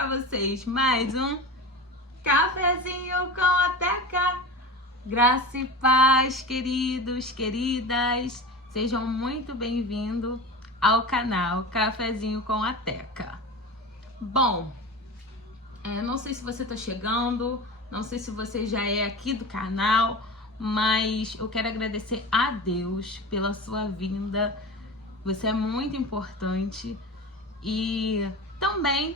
para vocês mais um cafezinho com a Teca. Graça e paz, queridos, queridas. Sejam muito bem-vindos ao canal Cafezinho com a Teca. Bom, não sei se você está chegando, não sei se você já é aqui do canal, mas eu quero agradecer a Deus pela sua vinda. Você é muito importante. E também,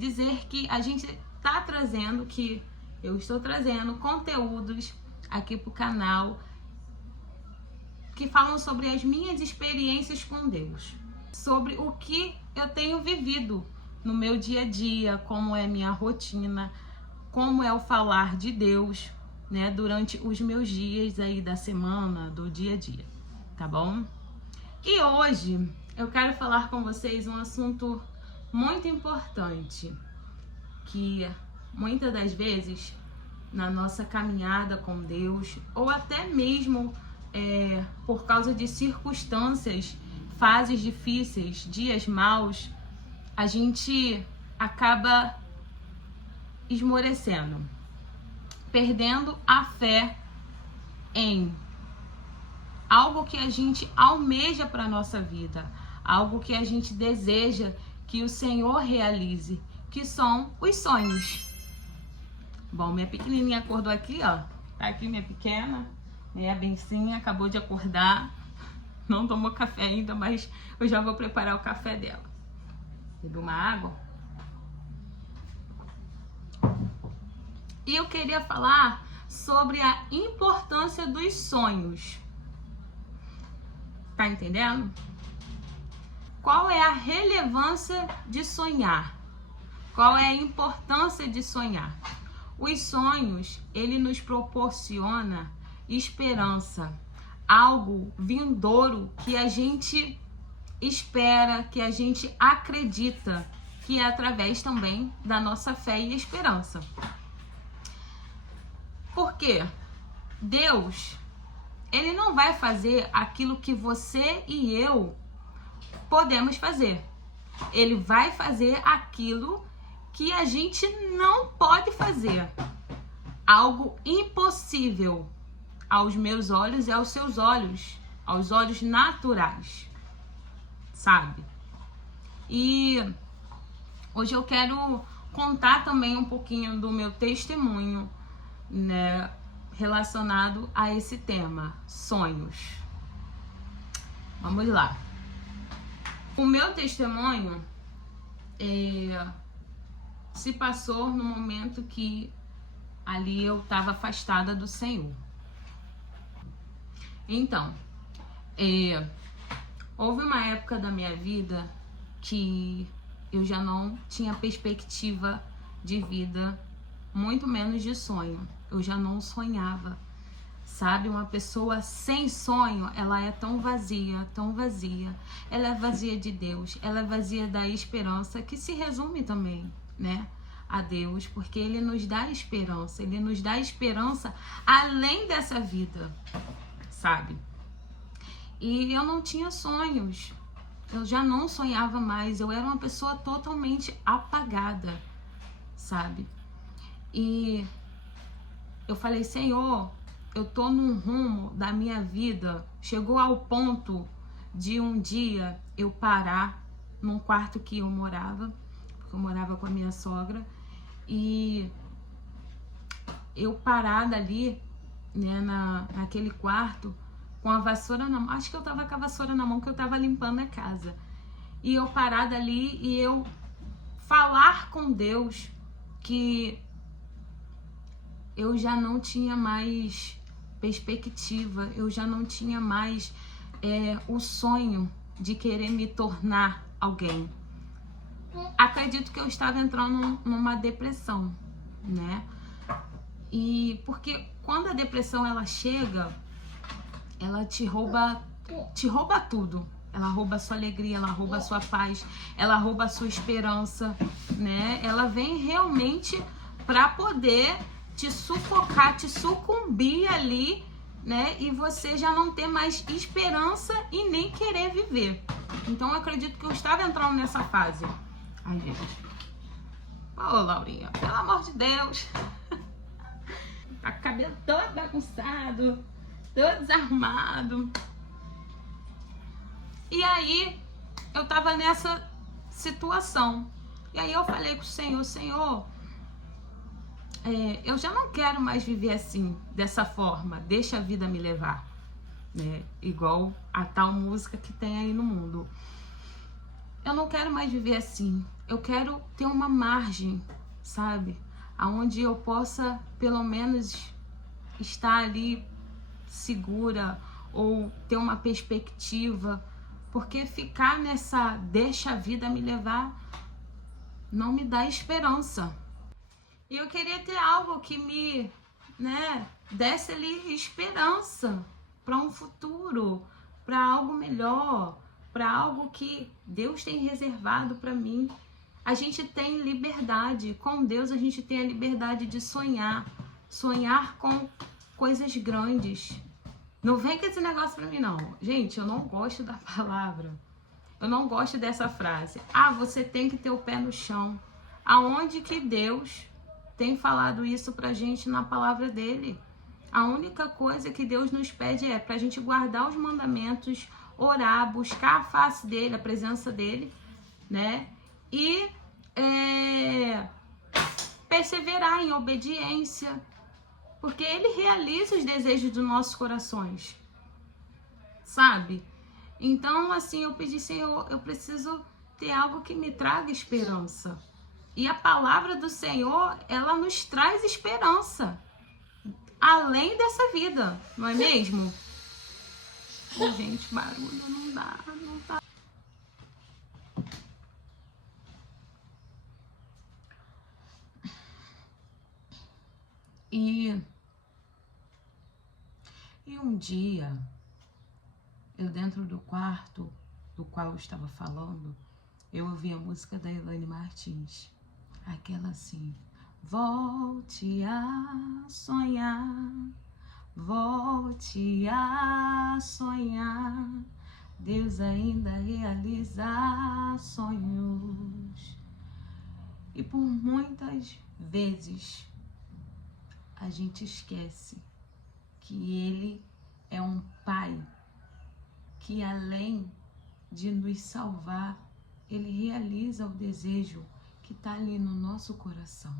dizer que a gente tá trazendo, que eu estou trazendo conteúdos aqui pro canal que falam sobre as minhas experiências com Deus, sobre o que eu tenho vivido no meu dia a dia, como é minha rotina, como é o falar de Deus, durante os meus dias aí da semana, do dia a dia, tá bom? E hoje eu quero falar com vocês um assunto muito importante, que muitas das vezes na nossa caminhada com Deus, ou até mesmo por causa de circunstâncias, fases difíceis, dias maus, a gente acaba esmorecendo, perdendo a fé em algo que a gente almeja para a nossa vida, algo que a gente deseja que o Senhor realize, que são os sonhos. Bom, minha pequenininha acordou aqui, ó. Tá aqui minha pequena, a Bencinha, acabou de acordar. Não tomou café ainda, mas eu já vou preparar o café dela. Bebi uma água. E eu queria falar sobre a importância dos sonhos. Tá entendendo? Qual é a relevância de sonhar? Qual é a importância de sonhar? Os sonhos, ele nos proporciona esperança, algo vindouro que a gente espera, que a gente acredita, que é através também da nossa fé e esperança. Por quê? Deus, ele não vai fazer aquilo que você e eu podemos fazer. Ele vai fazer aquilo que a gente não pode fazer. Algo impossível aos meus olhos e aos seus olhos, aos olhos naturais, sabe? E hoje eu quero contar também um pouquinho do meu testemunho, relacionado a esse tema, sonhos. Vamos lá. O meu testemunho se passou no momento que ali eu estava afastada do Senhor. Então, houve uma época da minha vida que eu já não tinha perspectiva de vida, muito menos de sonho. Eu já não sonhava, sabe? Uma pessoa sem sonho, ela é tão vazia, tão vazia. Ela é vazia de Deus, ela é vazia da esperança, que se resume também, a Deus, porque Ele nos dá esperança. Ele nos dá esperança além dessa vida, sabe? E eu não tinha sonhos. Eu já não sonhava mais. Eu era uma pessoa totalmente apagada, sabe? E eu falei, Senhor, eu tô num rumo da minha vida. Chegou ao ponto de um dia eu parar num quarto que eu morava, porque eu morava com a minha sogra, e eu parada ali, naquele quarto, com a vassoura na mão. Acho que eu tava com a vassoura na mão, que eu tava limpando a casa. E eu parada ali e eu falar com Deus que eu já não tinha mais perspectiva, eu já não tinha mais o sonho de querer me tornar alguém. Acredito que eu estava entrando numa depressão, E porque quando a depressão ela chega, ela te rouba tudo. Ela rouba a sua alegria, ela rouba a sua paz, ela rouba a sua esperança, Ela vem realmente para poder te sufocar, te sucumbir ali, E você já não ter mais esperança e nem querer viver. Então eu acredito que eu estava entrando nessa fase. Ai, gente. Ô, Laurinha, pelo amor de Deus. Tá com o cabelo todo bagunçado, todo desarrumado. E aí, eu tava nessa situação. E aí eu falei pro Senhor, Senhor, eu já não quero mais viver assim, dessa forma. Deixa a vida me levar. Né? Igual a tal música que tem aí no mundo. Eu não quero mais viver assim. Eu quero ter uma margem, sabe? Aonde eu possa, pelo menos, estar ali segura ou ter uma perspectiva. Porque ficar nessa deixa a vida me levar não me dá esperança. E eu queria ter algo que me, né, desse ali esperança para um futuro, para algo melhor, para algo que Deus tem reservado para mim. A gente tem liberdade, com Deus a gente tem a liberdade de sonhar, sonhar com coisas grandes. Não vem com esse negócio para mim não. Gente, eu não gosto da palavra. Eu não gosto dessa frase. Ah, você tem que ter o pé no chão. Aonde que Deus tem falado isso pra gente na palavra dele? A única coisa que Deus nos pede é pra gente guardar os mandamentos, orar, buscar a face dele, a presença dele, né? E perseverar em obediência, porque ele realiza os desejos dos nossos corações, sabe? Então, assim, eu pedi, Senhor, eu preciso ter algo que me traga esperança. E a palavra do Senhor, ela nos traz esperança. Além dessa vida, não é mesmo? Oh, gente, barulho não dá, não dá. E um dia, eu dentro do quarto do qual eu estava falando, eu ouvi a música da Elaine Martins. Aquela assim, volte a sonhar, volte a sonhar, Deus ainda realiza sonhos. E por muitas vezes a gente esquece que Ele é um Pai que, além de nos salvar, Ele realiza o desejo que está ali no nosso coração.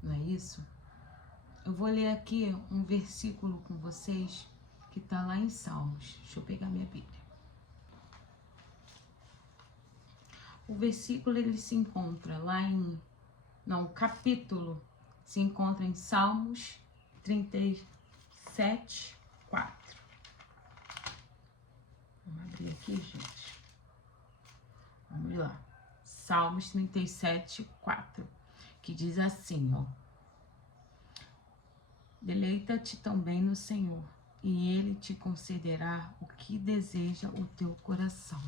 Não é isso? Eu vou ler aqui um versículo com vocês que está lá em Salmos. Deixa eu pegar minha Bíblia. O versículo ele se encontra lá em... Não, o capítulo se encontra em Salmos 37, 4. Vamos abrir aqui, gente. Vamos lá. Salmos 37, 4. Que diz assim, ó. Deleita-te também no Senhor, e Ele te concederá o que deseja o teu coração.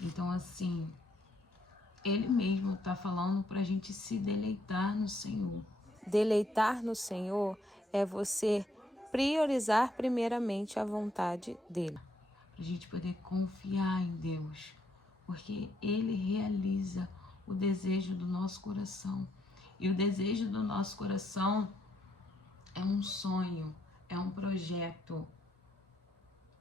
Então, assim, Ele mesmo está falando para a gente se deleitar no Senhor. Deleitar no Senhor é você priorizar primeiramente a vontade dele. Para a gente poder confiar em Deus, porque Ele realiza o desejo do nosso coração. E o desejo do nosso coração é um sonho, é um projeto,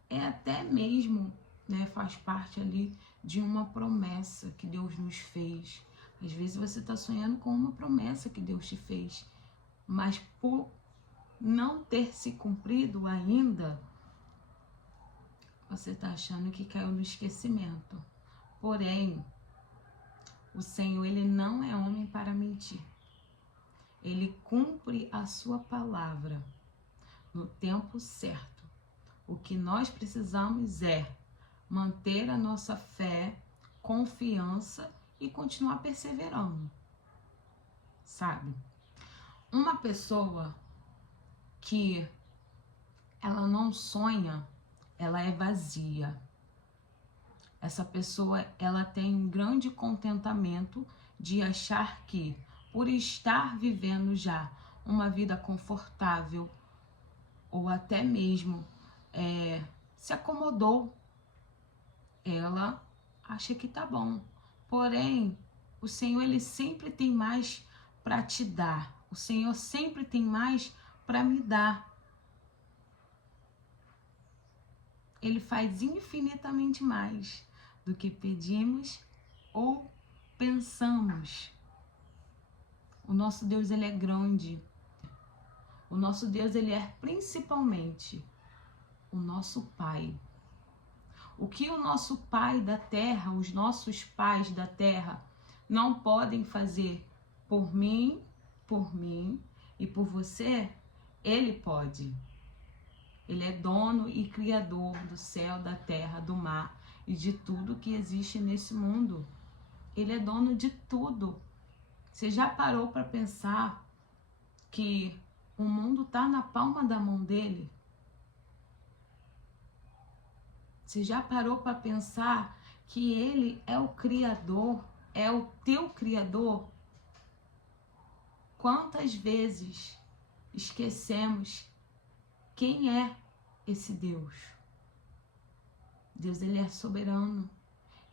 é até mesmo, né, faz parte ali de uma promessa que Deus nos fez. Às vezes você está sonhando com uma promessa que Deus te fez, mas por não ter se cumprido ainda, você está achando que caiu no esquecimento. Porém, o Senhor, Ele não é homem para mentir. Ele cumpre a sua palavra no tempo certo. O que nós precisamos é manter a nossa fé, confiança e continuar perseverando, sabe? Uma pessoa que ela não sonha, ela é vazia. Essa pessoa, ela tem um grande contentamento de achar que, por estar vivendo já uma vida confortável, ou até mesmo se acomodou, ela acha que tá bom. Porém, o Senhor, Ele sempre tem mais para te dar. O Senhor sempre tem mais para me dar. Ele faz infinitamente mais do que pedimos ou pensamos. O nosso Deus, Ele é grande. O nosso Deus, Ele é principalmente o nosso Pai. O que o nosso Pai da terra, os nossos pais da terra, não podem fazer por mim e por você, Ele pode. Ele é dono e criador do céu, da terra, do mar e de tudo que existe nesse mundo. Ele é dono de tudo. Você já parou para pensar que o mundo está na palma da mão dele? Você já parou para pensar que ele é o Criador, é o teu Criador? Quantas vezes esquecemos quem é esse Deus? Deus, ele é soberano,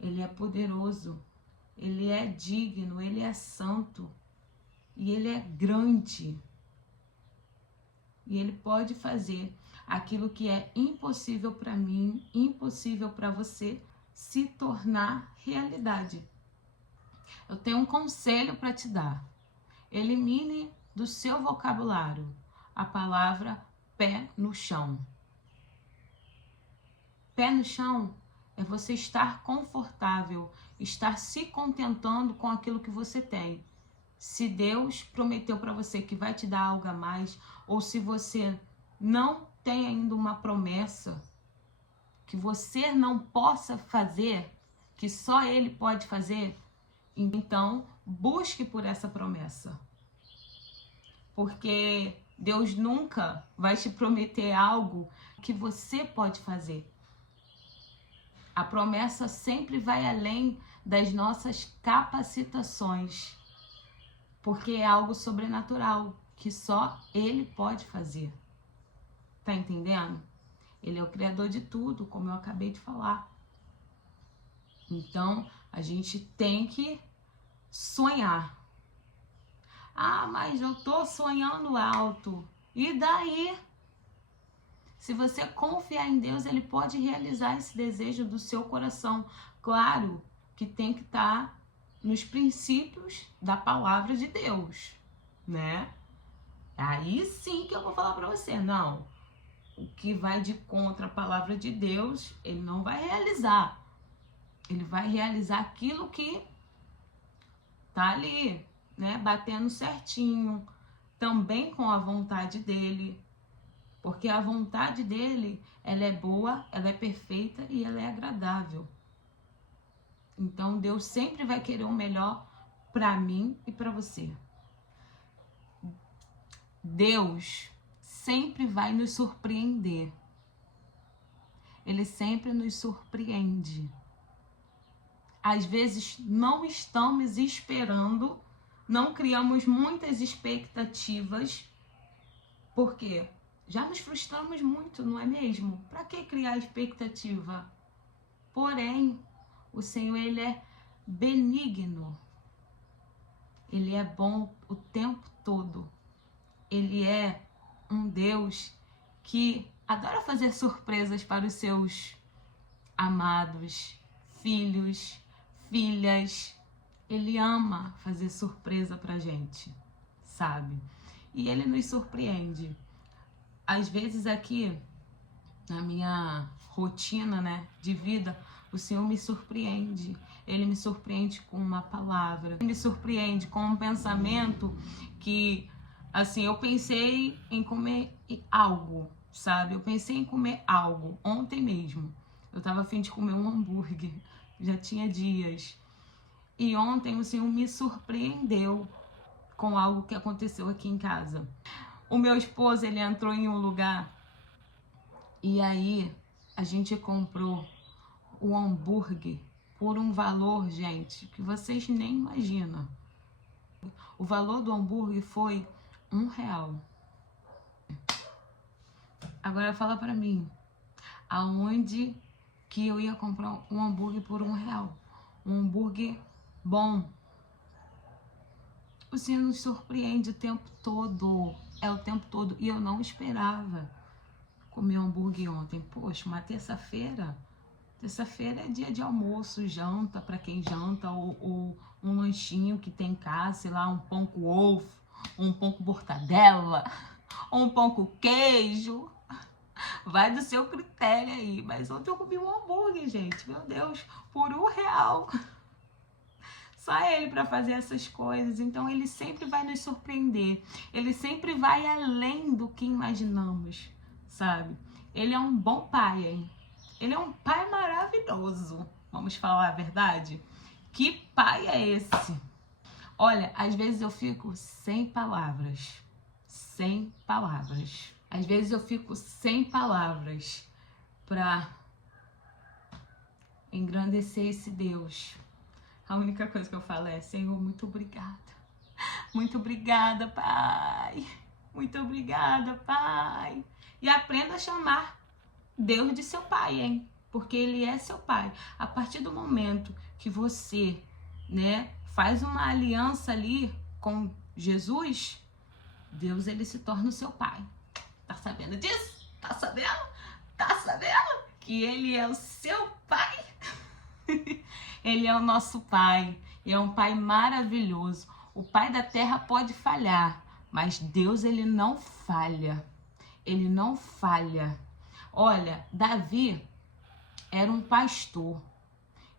ele é poderoso, ele é digno, ele é santo e ele é grande. E ele pode fazer aquilo que é impossível para mim, impossível para você, se tornar realidade. Eu tenho um conselho para te dar. Elimine do seu vocabulário a palavra pé no chão. Pé no chão é você estar confortável, estar se contentando com aquilo que você tem. Se Deus prometeu para você que vai te dar algo a mais, ou se você não tem ainda uma promessa que você não possa fazer, que só Ele pode fazer, então busque por essa promessa. Porque Deus nunca vai te prometer algo que você pode fazer. A promessa sempre vai além das nossas capacitações, porque é algo sobrenatural que só Ele pode fazer. Tá entendendo? Ele é o criador de tudo, como eu acabei de falar. Então, a gente tem que sonhar. Ah, mas eu tô sonhando alto. E daí? Se você confiar em Deus, Ele pode realizar esse desejo do seu coração. Claro que tem que estar nos princípios da palavra de Deus, né? Aí sim que eu vou falar para você, não. O que vai de contra a palavra de Deus, Ele não vai realizar. Ele vai realizar aquilo que tá ali, né? Batendo certinho, também com a vontade dele. Porque a vontade dele, ela é boa, ela é perfeita e ela é agradável. Então Deus sempre vai querer o melhor para mim e para você. Deus sempre vai nos surpreender. Ele sempre nos surpreende. Às vezes não estamos esperando, não criamos muitas expectativas, porque já nos frustramos muito, não é mesmo? Para que criar expectativa? Porém, o Senhor, Ele é benigno. Ele é bom o tempo todo. Ele é um Deus que adora fazer surpresas para os seus amados, filhos, filhas. Ele ama fazer surpresa pra gente, sabe? E Ele nos surpreende. Às vezes aqui, na minha rotina, né, de vida, o Senhor me surpreende. Ele me surpreende com uma palavra. Ele me surpreende com um pensamento que, assim, eu pensei em comer algo, sabe? Eu pensei em comer algo ontem mesmo. Eu tava a fim de comer um hambúrguer. Já tinha dias. E ontem o Senhor me surpreendeu com algo que aconteceu aqui em casa. O meu esposo, ele entrou em um lugar e aí a gente comprou o hambúrguer por um valor, gente, que vocês nem imaginam. O valor do hambúrguer foi R$1. Agora fala pra mim, aonde que eu ia comprar um hambúrguer por R$1? Um hambúrguer bom. O Senhor nos surpreende o tempo todo. É o tempo todo. E eu não esperava comer um hambúrguer ontem. Poxa, uma terça-feira. Terça-feira é dia de almoço, janta, para quem janta, ou um lanchinho que tem em casa, sei lá, um pão com ovo, um pão com mortadela, ou um pão com queijo. Vai do seu critério aí. Mas ontem eu comi um hambúrguer, gente. Meu Deus, por R$1. Só ele para fazer essas coisas. Então ele sempre vai nos surpreender. Ele sempre vai além do que imaginamos, sabe? Ele é um bom pai, hein? Ele é um pai maravilhoso. Vamos falar a verdade? Que pai é esse? Olha, às vezes eu fico sem palavras. Sem palavras. Às vezes eu fico sem palavras para engrandecer esse Deus. A única coisa que eu falo é: Senhor, muito obrigada. Muito obrigada, Pai. Muito obrigada, Pai. E aprenda a chamar Deus de seu Pai, hein? Porque Ele é seu Pai. A partir do momento que você, faz uma aliança ali com Jesus, Deus, Ele se torna o seu Pai. Tá sabendo disso? Tá sabendo? Tá sabendo? Que Ele é o seu Pai? Ele é o nosso Pai, e é um Pai maravilhoso. O Pai da terra pode falhar, mas Deus, Ele não falha. Ele não falha. Olha, Davi era um pastor,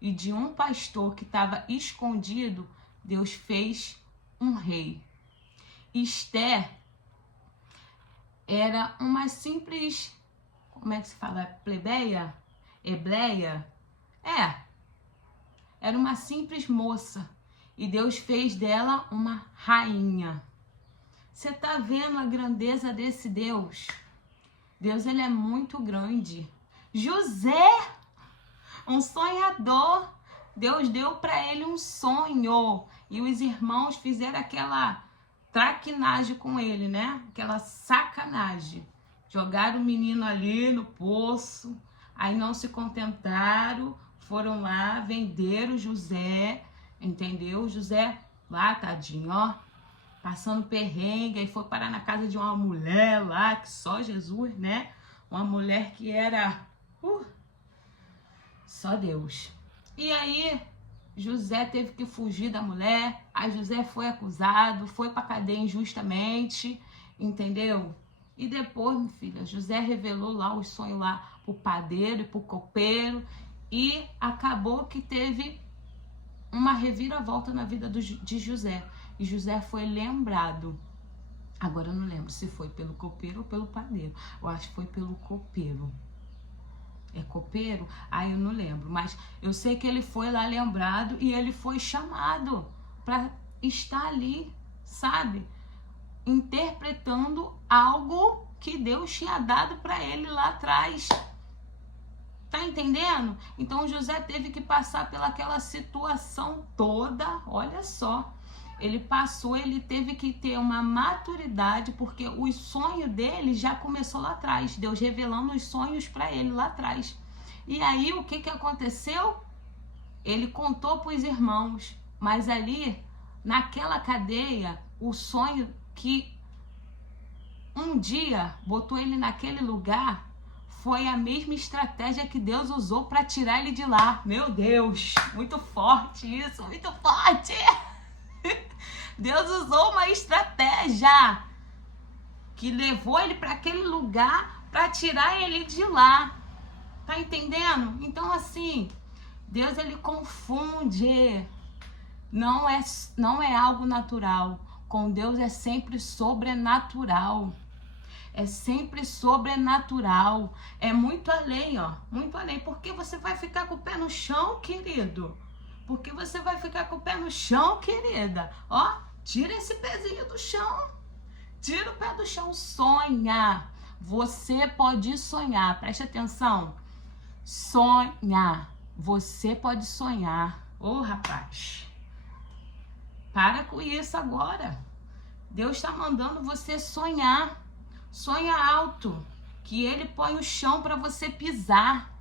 e de um pastor que estava escondido, Deus fez um rei. Esther era uma simples, como é que se fala? Plebeia? Hebreia? Era uma simples moça. E Deus fez dela uma rainha. Você tá vendo a grandeza desse Deus? Deus, ele é muito grande. José, um sonhador. Deus deu para ele um sonho. E os irmãos fizeram aquela traquinagem com ele, Aquela sacanagem. Jogaram o menino ali no poço. Aí não se contentaram. Foram lá, venderam José, entendeu? José lá, tadinho, passando perrengue, aí foi parar na casa de uma mulher lá, que só Jesus, Uma mulher que era só Deus. E aí, José teve que fugir da mulher, aí José foi acusado, foi pra cadeia injustamente, entendeu? E depois, minha filha, José revelou lá os sonhos lá pro padeiro e pro copeiro, e acabou que teve uma reviravolta na vida de José. E José foi lembrado. Agora eu não lembro se foi pelo copeiro ou pelo padeiro. Eu acho que foi pelo copeiro. É copeiro? Eu não lembro. Mas eu sei que ele foi lá lembrado e ele foi chamado para estar ali, sabe? Interpretando algo que Deus tinha dado para ele lá atrás. Tá entendendo? Então José teve que passar pelaquela situação toda, olha só. Ele teve que ter uma maturidade, porque o sonho dele já começou lá atrás. Deus revelando os sonhos para ele lá atrás. E aí o que aconteceu? Ele contou para os irmãos, mas ali, naquela cadeia, o sonho que um dia botou ele naquele lugar foi a mesma estratégia que Deus usou para tirar ele de lá. Meu Deus, muito forte isso, muito forte. Deus usou uma estratégia que levou ele para aquele lugar para tirar ele de lá. Tá entendendo? Então, assim, Deus, ele confunde. Não é algo natural. Com Deus é sempre sobrenatural. É sempre sobrenatural. É muito além, muito além. Porque você vai ficar com o pé no chão, querido. Porque você vai ficar com o pé no chão, querida. Tira esse pezinho do chão. Tira o pé do chão. Sonha. Você pode sonhar. Preste atenção. Sonha. Você pode sonhar. Rapaz. Para com isso agora. Deus está mandando você sonhar. Sonha alto, que ele põe o chão para você pisar.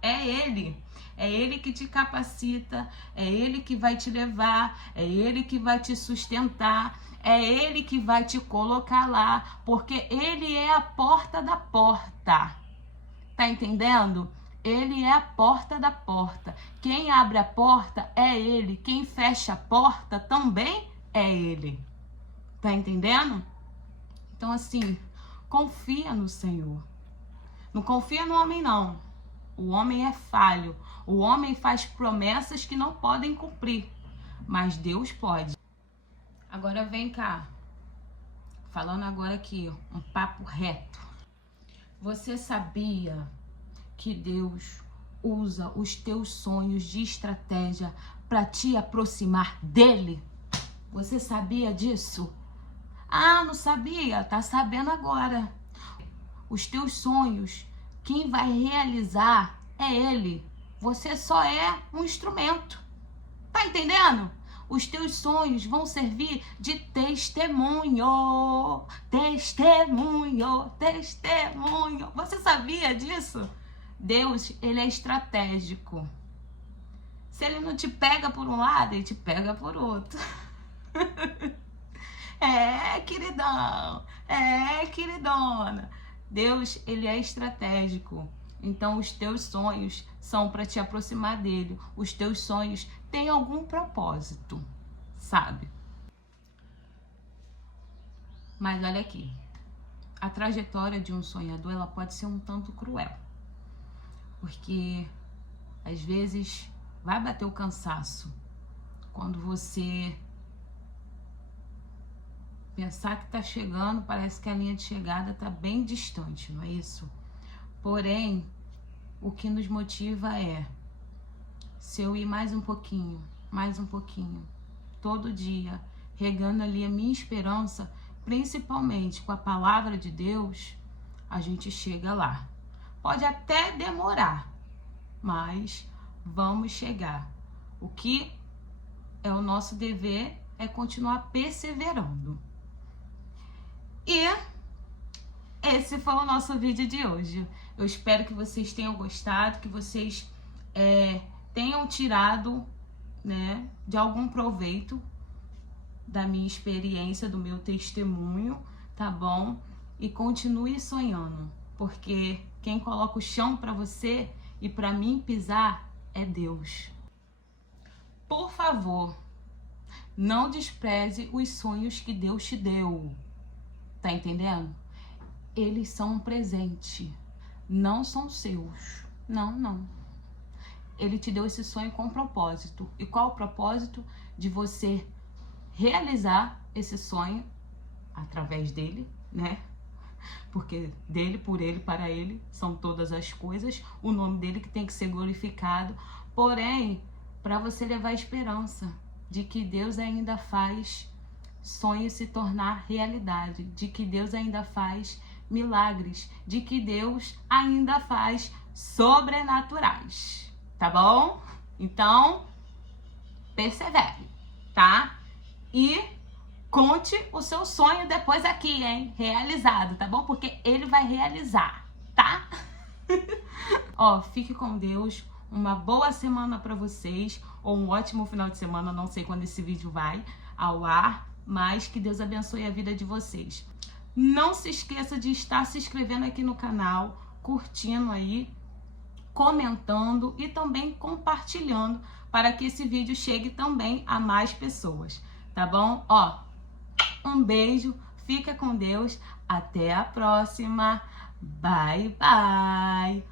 É ele. é Ele que te capacita, é Ele que vai te levar, é Ele que vai te sustentar, é Ele que vai te colocar lá, porque Ele é a porta da porta. Tá entendendo? Ele é a porta da porta. Quem abre a porta é Ele. Quem fecha a porta também é Ele. Tá entendendo? Então, assim, confia no Senhor. Não confia no homem, não. O homem é falho. O homem faz promessas que não podem cumprir. Mas Deus pode. Agora vem cá. Falando agora aqui, um papo reto. Você sabia que Deus usa os teus sonhos de estratégia para te aproximar dele? Você sabia disso? Ah, não sabia? Tá sabendo agora. Os teus sonhos, quem vai realizar é Ele. Você só é um instrumento. Tá entendendo? Os teus sonhos vão servir de testemunho. Testemunho, testemunho. Você sabia disso? Deus, Ele é estratégico. Se Ele não te pega por um lado, Ele te pega por outro. Queridão. Queridona. Deus, Ele é estratégico. Então, os teus sonhos são para te aproximar dele. Os teus sonhos têm algum propósito, sabe? Mas olha aqui. A trajetória de um sonhador, ela pode ser um tanto cruel. Porque, às vezes, vai bater o cansaço. Quando você pensar que tá chegando, parece que a linha de chegada tá bem distante, não é isso? Porém, o que nos motiva é, se eu ir mais um pouquinho, todo dia, regando ali a minha esperança, principalmente com a palavra de Deus, a gente chega lá. Pode até demorar, mas vamos chegar. O que é o nosso dever é continuar perseverando. E esse foi o nosso vídeo de hoje. Eu espero que vocês tenham gostado, que vocês tenham tirado, né, de algum proveito da minha experiência, do meu testemunho, tá bom? E continue sonhando, porque quem coloca o chão para você e para mim pisar é Deus. Por favor, não despreze os sonhos que Deus te deu. Tá entendendo? Eles são um presente, não são seus. Não. Ele te deu esse sonho com propósito. E qual o propósito? De você realizar esse sonho através dele, né? Porque dele, por ele, para ele são todas as coisas. O nome dele que tem que ser glorificado. Porém, para você levar esperança de que Deus ainda faz sonho se tornar realidade, de que Deus ainda faz milagres, de que Deus ainda faz sobrenaturais, tá bom? Então, persevere, tá? E conte o seu sonho depois aqui, hein? Realizado, tá bom? Porque ele vai realizar, tá? Ó, fique com Deus. Uma boa semana para vocês, ou um ótimo final de semana, não sei quando esse vídeo vai ao ar, mas que Deus abençoe a vida de vocês. Não se esqueça de estar se inscrevendo aqui no canal, curtindo aí, comentando e também compartilhando para que esse vídeo chegue também a mais pessoas, tá bom? Ó, um beijo, fica com Deus, até a próxima, bye, bye!